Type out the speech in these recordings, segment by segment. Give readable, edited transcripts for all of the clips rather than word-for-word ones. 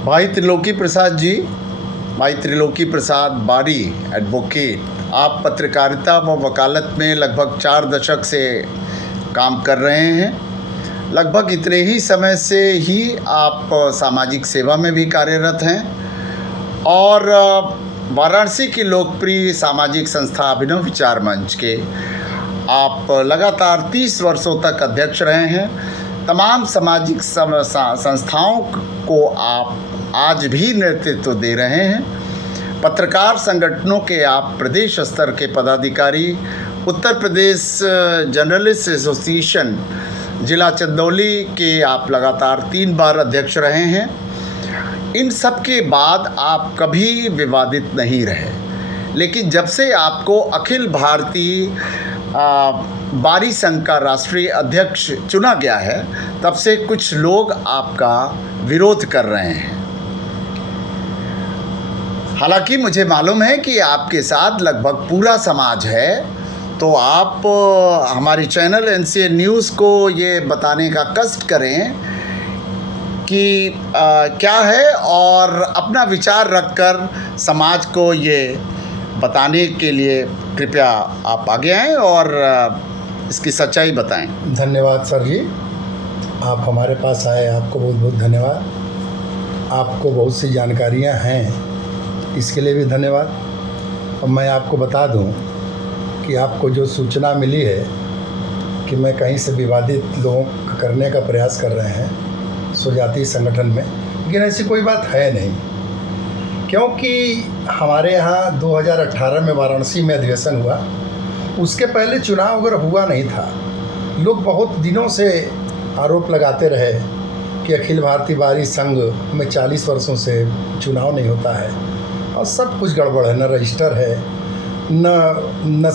भाई त्रिलोकी प्रसाद जी, भाई त्रिलोकी प्रसाद बारी एडवोकेट, आप पत्रकारिता व वकालत में लगभग 4 दशक से काम कर रहे हैं। लगभग इतने ही समय से ही आप सामाजिक सेवा में भी कार्यरत हैं और वाराणसी की लोकप्रिय सामाजिक संस्था अभिनव विचार मंच के आप लगातार 30 वर्षों तक अध्यक्ष रहे हैं। तमाम सामाजिक संस्थाओं को आप आज भी नेतृत्व दे रहे हैं। पत्रकार संगठनों के आप प्रदेश स्तर के पदाधिकारी, उत्तर प्रदेश जर्नलिस्ट एसोसिएशन जिला चंदौली के आप लगातार 3 बार अध्यक्ष रहे हैं। इन सब के बाद आप कभी विवादित नहीं रहे, लेकिन जब से आपको अखिल भारतीय बारी संघ का राष्ट्रीय अध्यक्ष चुना गया है, तब से कुछ लोग आपका विरोध कर रहे हैं। हालांकि मुझे मालूम है कि आपके साथ लगभग पूरा समाज है, तो आप हमारी चैनल एनसीए न्यूज़ को ये बताने का कष्ट करें कि क्या है और अपना विचार रखकर समाज को ये बताने के लिए कृपया आप आगे आएँ और इसकी सच्चाई बताएं। धन्यवाद सर जी, आप हमारे पास आए, आपको बहुत बहुत धन्यवाद। आपको बहुत सी जानकारियां हैं, इसके लिए भी धन्यवाद। और मैं आपको बता दूं कि आपको जो सूचना मिली है कि मैं कहीं से विवादित लोगों को करने का प्रयास कर रहे हैं स्वजातीय संगठन में, लेकिन ऐसी कोई बात है नहीं, क्योंकि हमारे यहाँ 2018 में वाराणसी में अधिवेशन हुआ। उसके पहले चुनाव अगर हुआ नहीं था। लोग बहुत दिनों से आरोप लगाते रहे कि अखिल भारतीय बारी संघ में 40 वर्षों से चुनाव नहीं होता है और सब कुछ गड़बड़ है, न रजिस्टर है, न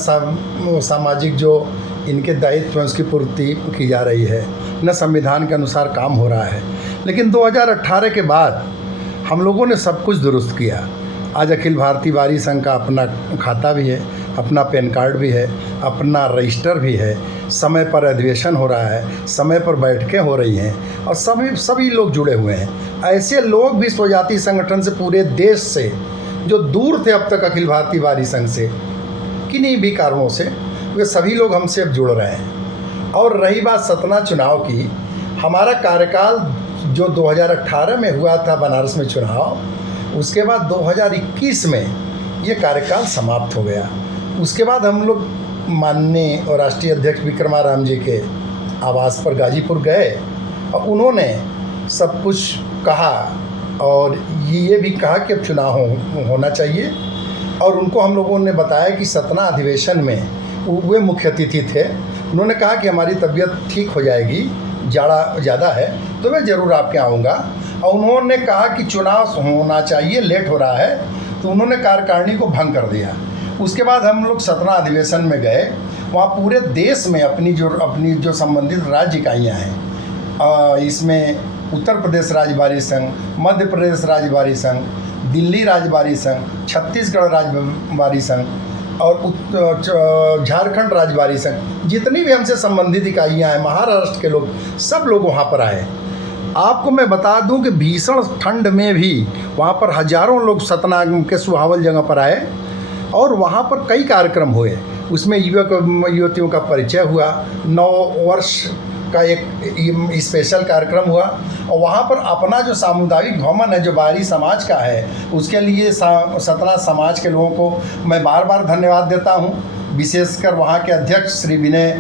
सामाजिक जो इनके दायित्व हैं उसकी पूर्ति की जा रही है, न संविधान के अनुसार काम हो रहा है। लेकिन 2018 के बाद हम लोगों ने सब कुछ दुरुस्त किया। आज अखिल भारतीय बारी संघ का अपना खाता भी है, अपना पैन कार्ड भी है, अपना रजिस्टर भी है, समय पर अधिवेशन हो रहा है, समय पर बैठकें हो रही हैं और सभी लोग जुड़े हुए हैं। ऐसे लोग भी स्वजातीय संगठन से पूरे देश से जो दूर थे अब तक अखिल भारतीय बारी संघ से किन्हीं भी कारणों से, वे सभी लोग हमसे अब जुड़ रहे हैं। और रही बात सतना चुनाव की, हमारा कार्यकाल जो 2018 में हुआ था बनारस में चुनाव, उसके बाद 2021 में ये कार्यकाल समाप्त हो गया। उसके बाद हम लोग माननीय और राष्ट्रीय अध्यक्ष विक्रमाराम जी के आवास पर गाजीपुर गए और उन्होंने सब कुछ कहा और ये भी कहा कि अब चुनाव होना चाहिए। और उनको हम लोगों ने बताया कि सतना अधिवेशन में वे मुख्य अतिथि थे। उन्होंने कहा कि हमारी तबीयत ठीक हो जाएगी, जाड़ा ज़्यादा है तो मैं ज़रूर आपके आऊँगा। और उन्होंने कहा कि चुनाव होना चाहिए, लेट हो रहा है, तो उन्होंने कार्यकारिणी को भंग कर दिया। उसके बाद हम लोग सतना अधिवेशन में गए। वहाँ पूरे देश में अपनी जो संबंधित राज्य इकाइयाँ हैं, इसमें उत्तर प्रदेश राज्य बारी संघ, मध्य प्रदेश राज्य बारी संघ, दिल्ली राज्य बारी संघ, छत्तीसगढ़ राज्य बारी संघ और झारखंड राज्य बारी संघ, जितनी भी हमसे संबंधित इकाइयाँ हैं, महाराष्ट्र के लोग, सब लोग वहाँ पर आए। आपको मैं बता दूं कि भीषण ठंड में भी वहाँ पर हजारों लोग सतना के सुहावल जगह पर आए और वहाँ पर कई कार्यक्रम हुए। उसमें युवक युवतियों का परिचय हुआ, 9 वर्ष का एक स्पेशल कार्यक्रम हुआ और वहाँ पर अपना जो सामुदायिक भवन है जो बारी समाज का है, उसके लिए सतना समाज के लोगों को मैं बार बार धन्यवाद देता हूँ। विशेषकर वहाँ के अध्यक्ष श्री विनय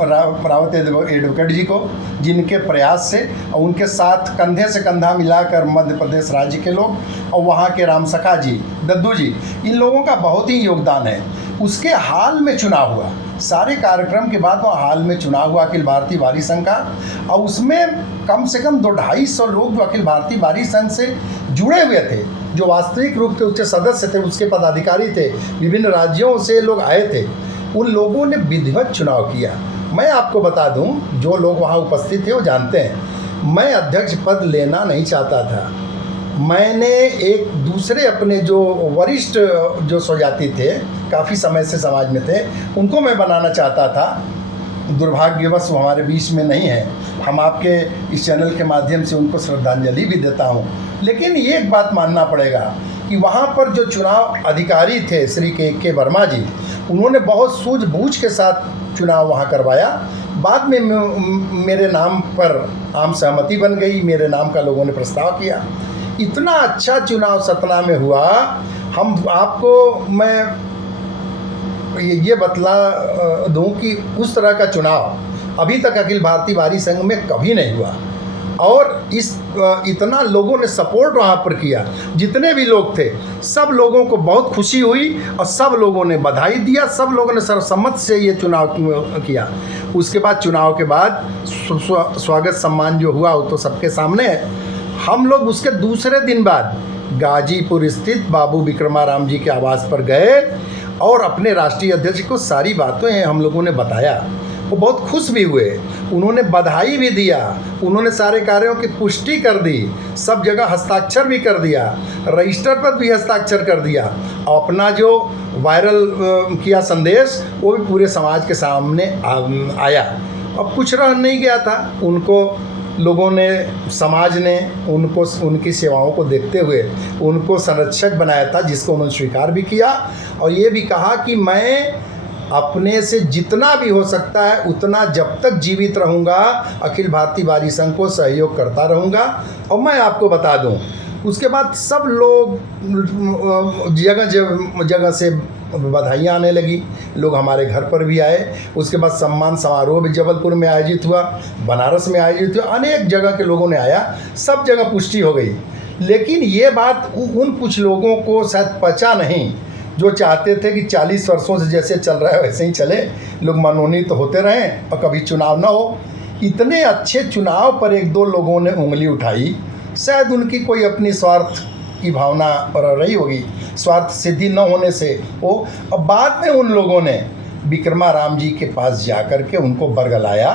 रावत एडवोकेट जी को, जिनके प्रयास से और उनके साथ कंधे से कंधा मिलाकर मध्य प्रदेश राज्य के लोग और वहाँ के राम सखा जी, दद्दू जी, इन लोगों का बहुत ही योगदान है। उसके हाल में चुनाव हुआ, सारे कार्यक्रम के बाद वहाँ हाल में चुनाव हुआ अखिल भारतीय बारी संघ का, और उसमें कम से कम 200-250 लोग जो अखिल भारतीय बारी संघ से जुड़े हुए थे, जो वास्तविक रूप से उसके सदस्य थे, उसके पदाधिकारी थे, विभिन्न राज्यों से लोग आए थे, उन लोगों ने विधिवत चुनाव किया। मैं आपको बता दूं, जो लोग वहाँ उपस्थित थे वो जानते हैं, मैं अध्यक्ष पद लेना नहीं चाहता था। मैंने एक दूसरे अपने जो वरिष्ठ जो स्वजाति थे, काफ़ी समय से समाज में थे, उनको मैं बनाना चाहता था। दुर्भाग्यवश वो हमारे बीच में नहीं है। हम आपके इस चैनल के माध्यम से उनको श्रद्धांजलि भी देता हूँ। लेकिन ये एक बात मानना पड़ेगा कि वहाँ पर जो चुनाव अधिकारी थे श्री के वर्मा जी, उन्होंने बहुत सूझबूझ के साथ चुनाव वहाँ करवाया। बाद में मेरे नाम पर आम सहमति बन गई, मेरे नाम का लोगों ने प्रस्ताव किया। इतना अच्छा चुनाव सतना में हुआ। हम आपको मैं ये बतला दूं कि उस तरह का चुनाव अभी तक अखिल भारतीय बारी संघ में कभी नहीं हुआ। और इतना लोगों ने सपोर्ट वहाँ पर किया, जितने भी लोग थे सब लोगों को बहुत खुशी हुई और सब लोगों ने बधाई दिया, सब लोगों ने सर्वसम्मत से ये चुनाव किया। उसके बाद चुनाव के बाद स्वागत सम्मान जो हुआ वो तो सबके सामने है। हम लोग उसके दूसरे दिन बाद गाजीपुर स्थित बाबू विक्रमाराम जी के आवास पर गए और अपने राष्ट्रीय अध्यक्ष को सारी बातें हम लोगों ने बताया। वो बहुत खुश भी हुए, उन्होंने बधाई भी दिया, उन्होंने सारे कार्यों की पुष्टि कर दी, सब जगह हस्ताक्षर भी कर दिया, रजिस्टर पर भी हस्ताक्षर कर दिया और अपना जो वायरल किया संदेश वो भी पूरे समाज के सामने आया। अब कुछ रह नहीं गया था, उनको लोगों ने, समाज ने उनको उनकी सेवाओं को देखते हुए उनको संरक्षक बनाया था, जिसको उन्होंने स्वीकार भी किया और ये भी कहा कि मैं अपने से जितना भी हो सकता है उतना जब तक जीवित रहूँगा अखिल भारतीय बारी संघ को सहयोग करता रहूँगा। और मैं आपको बता दूँ, उसके बाद सब लोग जगह जगह से बधाइयाँ आने लगी, लोग हमारे घर पर भी आए। उसके बाद सम्मान समारोह भी जबलपुर में आयोजित हुआ, बनारस में आयोजित हुआ, अनेक जगह के लोगों ने आया, सब जगह पुष्टि हो गई। लेकिन ये बात उन कुछ लोगों को शायद पचा नहीं जो चाहते थे कि 40 वर्षों से जैसे चल रहा है वैसे ही चले, लोग मनोनीत तो होते रहें और कभी चुनाव ना हो। इतने अच्छे चुनाव पर एक दो लोगों ने उंगली उठाई, शायद उनकी कोई अपनी स्वार्थ की भावना पर रही होगी, स्वार्थ सिद्धि न होने से वो। अब बाद में उन लोगों ने विक्रमाराम जी के पास जाकर के उनको बरगलाया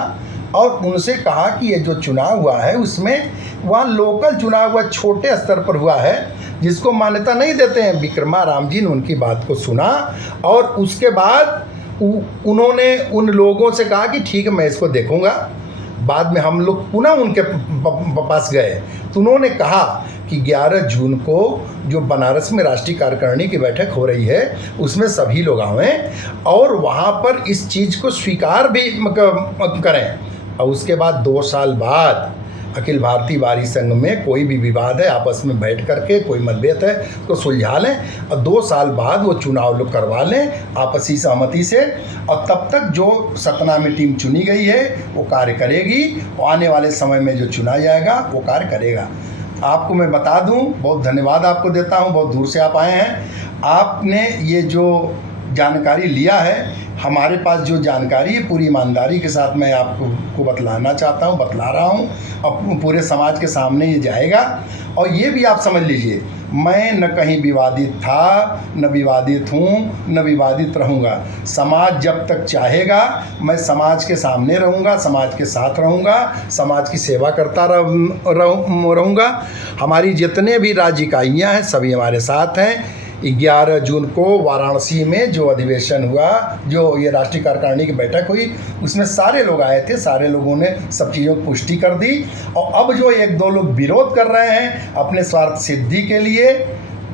और उनसे कहा कि ये जो चुनाव हुआ है उसमें वहाँ लोकल चुनाव हुआ, छोटे स्तर पर हुआ है, जिसको मान्यता नहीं देते हैं। विक्रमाराम जी ने उनकी बात को सुना और उसके बाद उन्होंने उन लोगों से कहा कि ठीक है मैं इसको देखूंगा। बाद में हम लोग पुनः उनके पास गए तो उन्होंने कहा कि 11 जून को जो बनारस में राष्ट्रीय कार्यकारिणी की बैठक हो रही है उसमें सभी लोग आवें और वहाँ पर इस चीज़ को स्वीकार भी करें। और उसके बाद 2 साल बाद अखिल भारतीय बारी संघ में कोई भी विवाद है आपस में बैठ करके, कोई मतभेद है तो सुलझा लें और 2 साल बाद वो चुनाव लोग करवा लें आपसी सहमति से। और तब तक जो सतना में टीम चुनी गई है वो कार्य करेगी और आने वाले समय में जो चुना जाएगा वो कार्य करेगा। आपको मैं बता दूं, बहुत धन्यवाद आपको देता हूं, बहुत दूर से आप आए हैं। आपने ये जो जानकारी लिया है, हमारे पास जो जानकारी है पूरी ईमानदारी के साथ मैं आपको बतलाना चाहता हूँ, बतला रहा हूँ और पूरे समाज के सामने ये जाएगा। और ये भी आप समझ लीजिए, मैं न कहीं विवादित था, न विवादित हूँ, न विवादित रहूँगा। समाज जब तक चाहेगा मैं समाज के सामने रहूँगा, समाज के साथ रहूँगा, समाज की सेवा करता रहूँगा। हमारी जितने भी राज्य इकाइयाँ हैं सभी हमारे साथ हैं। 11 जून को वाराणसी में जो अधिवेशन हुआ, जो ये राष्ट्रीय कार्यकारिणी की बैठक हुई, उसमें सारे लोग आए थे, सारे लोगों ने सब चीज़ों की पुष्टि कर दी। और अब जो 1-2 लोग विरोध कर रहे हैं अपने स्वार्थ सिद्धि के लिए,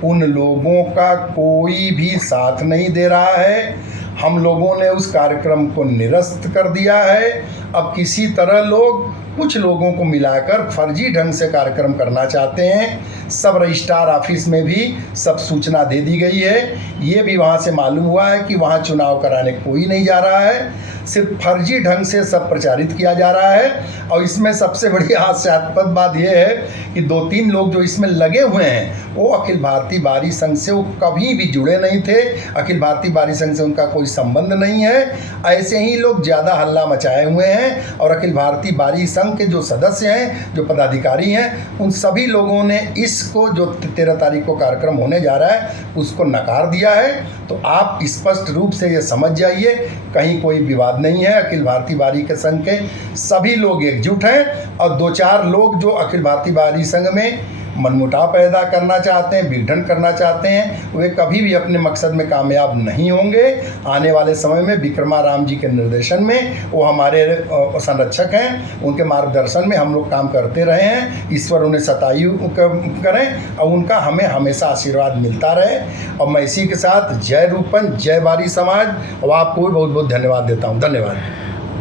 उन लोगों का कोई भी साथ नहीं दे रहा है। हम लोगों ने उस कार्यक्रम को निरस्त कर दिया है। अब किसी तरह लोग कुछ लोगों को मिलाकर फर्जी ढंग से कार्यक्रम करना चाहते हैं। सब रजिस्ट्रार ऑफिस में भी सब सूचना दे दी गई है। ये भी वहाँ से मालूम हुआ है कि वहाँ चुनाव कराने कोई नहीं जा रहा है, सिर्फ फर्जी ढंग से सब प्रचारित किया जा रहा है। और इसमें सबसे बड़ी हास्यास्पद बात यह है कि 2-3 लोग जो इसमें लगे हुए हैं वो अखिल भारतीय बारी संघ से वो कभी भी जुड़े नहीं थे, अखिल भारतीय बारी संघ से उनका कोई संबंध नहीं है। ऐसे ही लोग ज़्यादा हल्ला मचाए हुए हैं और अखिल भारतीय बारी संघ के जो सदस्य हैं, जो पदाधिकारी हैं, उन सभी लोगों ने इसको जो 13 तारीख को कार्यक्रम होने जा रहा है उसको नकार दिया है। तो आप स्पष्ट रूप से ये समझ जाइए, कहीं कोई विवाद नहीं है। अखिल भारतीय बारी के संघ के सभी लोग एकजुट हैं और 2-4 लोग जो अखिल भारतीय बारी संघ में मनमुटाव पैदा करना चाहते हैं, विघटन करना चाहते हैं, वे कभी भी अपने मकसद में कामयाब नहीं होंगे। आने वाले समय में विक्रमाराम जी के निर्देशन में वो हमारे संरक्षक हैं, उनके मार्गदर्शन में हम लोग काम करते रहे हैं। ईश्वर उन्हें सतायु करें और उनका हमें हमेशा आशीर्वाद मिलता रहे। और मैं इसी के साथ जय रूपन, जय बारी समाज, और आपको भी बहुत बहुत धन्यवाद देता हूँ। धन्यवाद।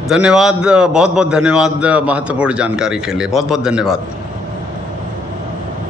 धन्यवाद, बहुत बहुत धन्यवाद महत्वपूर्ण जानकारी के लिए, बहुत बहुत धन्यवाद।